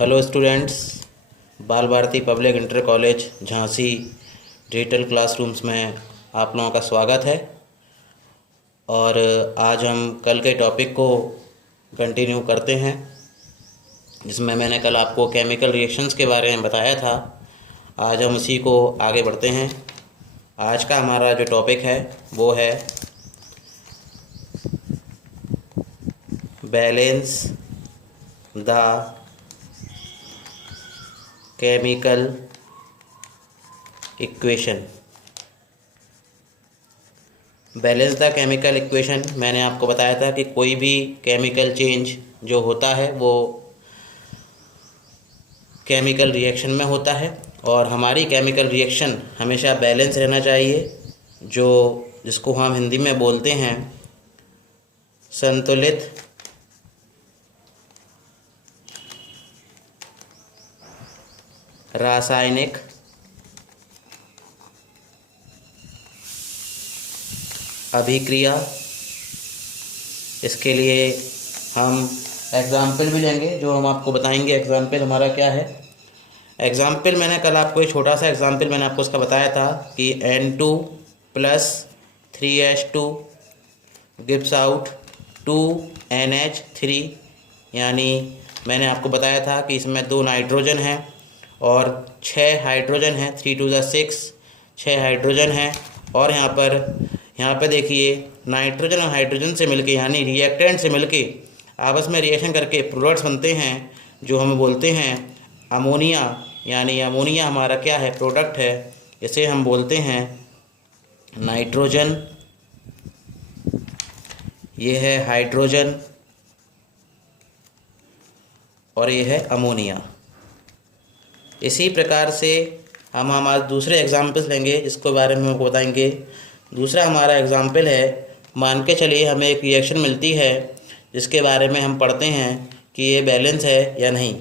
Hello students, Bal Bharati public inter college Jhansi digital classrooms में आप लोगों का स्वागत है। और आज हम कल के टॉपिक को कंटिन्यू करते हैं, जिसमें मैंने कल आपको केमिकल रिएक्शंस के बारे में बताया था। आज हम उसी को आगे बढ़ते हैं। आज का हमारा जो टॉपिक है वो है balance the chemical equation. Balance the chemical equation मैंने आपको बताया था कि कोई भी केमिकल चेंज जो होता है वो केमिकल रिएक्शन में होता है, और हमारी केमिकल रिएक्शन हमेशा बैलेंस रहना चाहिए, जिसको हम हिंदी में बोलते हैं संतुलित रासायनिक अभिक्रिया। इसके लिए हम एग्ज़ाम्पल भी लेंगे, जो हम आपको बताएंगे एग्ज़ाम्पल हमारा क्या है। एग्ज़ाम्पल मैंने कल आपको एक छोटा सा एग्ज़ाम्पल मैंने आपको उसका बताया था कि N2 + 3H2 gives out 2NH3। यानी मैंने आपको बताया था कि इसमें 2 नाइट्रोजन हैं और 6 हाइड्रोजन हैं, 3 × 6, 6 हाइड्रोजन हैं। और यहाँ पर देखिए, नाइट्रोजन और हाइड्रोजन से मिलके यानी रिएक्टेंट से मिलके आपस में रिएक्शन करके प्रोडक्ट्स बनते हैं, जो हम बोलते हैं अमोनिया। यानी अमोनिया हमारा क्या है, प्रोडक्ट है। इसे हम बोलते हैं नाइट्रोजन, ये है हाइड्रोजन और ये है अमोनिया। इसी प्रकार से हम हमारे दूसरे एग्जाम्पल्स लेंगे, जिसके बारे में आपको बताएंगे। दूसरा हमारा एग्जाम्पल है, मान के चलिए हमें एक रिएक्शन मिलती है जिसके बारे में हम पढ़ते हैं कि ये बैलेंस है या नहीं।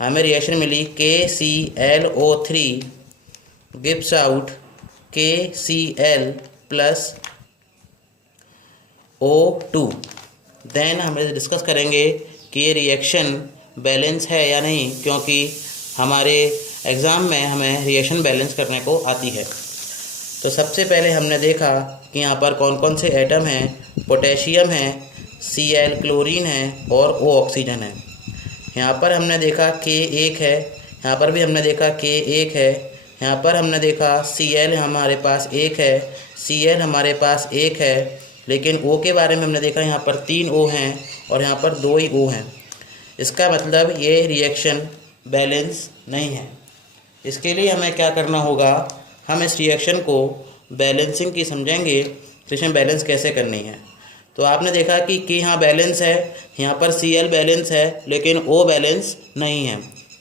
हमें रिएक्शन मिली KClO3 gives out KCl + O2। Then हम डिस्कस करेंगे कि ये रिएक्शन बैलेंस है या नहीं, क्योंकि हमारे एग्ज़ाम में हमें रिएक्शन बैलेंस करने को आती है। तो सबसे पहले हमने देखा कि यहाँ पर कौन कौन से एटम हैं। पोटेशियम है, Cl क्लोरीन है और O ऑक्सीजन है। यहाँ पर हमने देखा K1 है, यहाँ पर भी हमने देखा K1 है। यहाँ पर हमने देखा Cl हमारे पास 1 है, Cl हमारे पास 1 है। लेकिन O के बारे में हमने देखा यहाँ पर 3 O हैं और यहाँ पर 2 ही O हैं। इसका मतलब ये रिएक्शन बैलेंस नहीं है। इसके लिए हमें क्या करना होगा, हम इस रिएक्शन को बैलेंसिंग की समझेंगे, तो इसमें बैलेंस कैसे करनी है। तो आपने देखा कि यहाँ बैलेंस है, यहाँ पर Cl बैलेंस है लेकिन O बैलेंस नहीं है।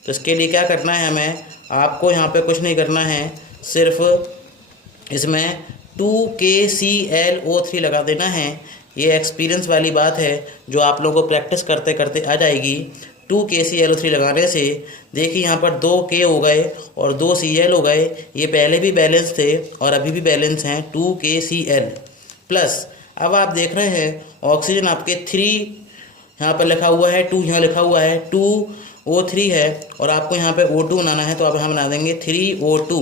तो इसके लिए क्या करना है, हमें आपको यहाँ पे कुछ नहीं करना है, सिर्फ इसमें 2KClO3 लगा देना है। ये एक्सपीरियंस वाली बात है जो आप लोगों को प्रैक्टिस करते करते आ जाएगी। 2KClO3 लगाने से देखिए यहाँ पर 2 K हो गए और 2 Cl हो गए। ये पहले भी बैलेंस थे और अभी भी बैलेंस हैं 2KCl प्लस। अब आप देख रहे हैं ऑक्सीजन आपके 3 यहाँ पर लिखा हुआ है, 2 यहाँ लिखा हुआ है, 2O3 है और आपको यहाँ पे O2 बनाना है, तो आप यहाँ बना देंगे 3O2।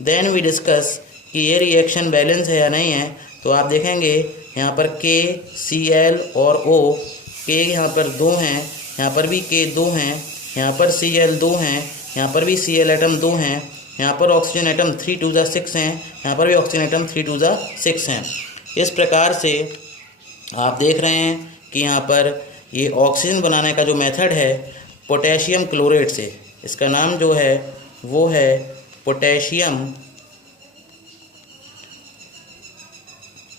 देन वी डिस्कस कि ये रिएक्शन बैलेंस है या नहीं है। तो आप देखेंगे यहाँ पर K, Cl और O, K यहाँ पर 2 हैं, यहाँ पर भी K 2 हैं, यहाँ पर Cl 2 हैं, यहाँ पर भी Cl एटम 2 हैं, यहाँ पर ऑक्सीजन एटम 3 × 6 हैं, यहाँ पर भी ऑक्सीजन एटम 3 × 6 हैं। इस प्रकार से आप देख रहे हैं कि यहाँ पर ये ऑक्सीजन बनाने का जो मेथड है पोटेशियम क्लोरेट से, इसका नाम जो है वो है पोटेशियम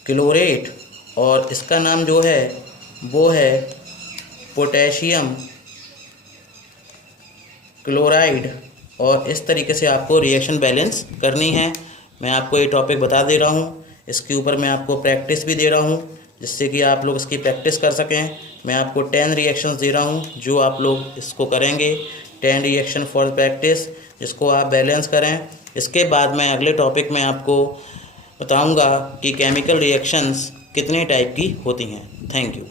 क्लोरेट, और इसका नाम जो है वो है पोटेशियम क्लोराइड। और इस तरीके से आपको रिएक्शन बैलेंस करनी है। मैं आपको ये टॉपिक बता दे रहा हूँ, इसके ऊपर मैं आपको प्रैक्टिस भी दे रहा हूँ, जिससे कि आप लोग इसकी प्रैक्टिस कर सकें। मैं आपको 10 रिएक्शंस दे रहा हूँ जो आप लोग इसको करेंगे, 10 रिएक्शन फॉर प्रैक्टिस, जिसको आप बैलेंस करें। इसके बाद मैं अगले टॉपिक में आपको बताऊँगा कि केमिकल रिएक्शंस कितने टाइप की होती हैं। Thank you.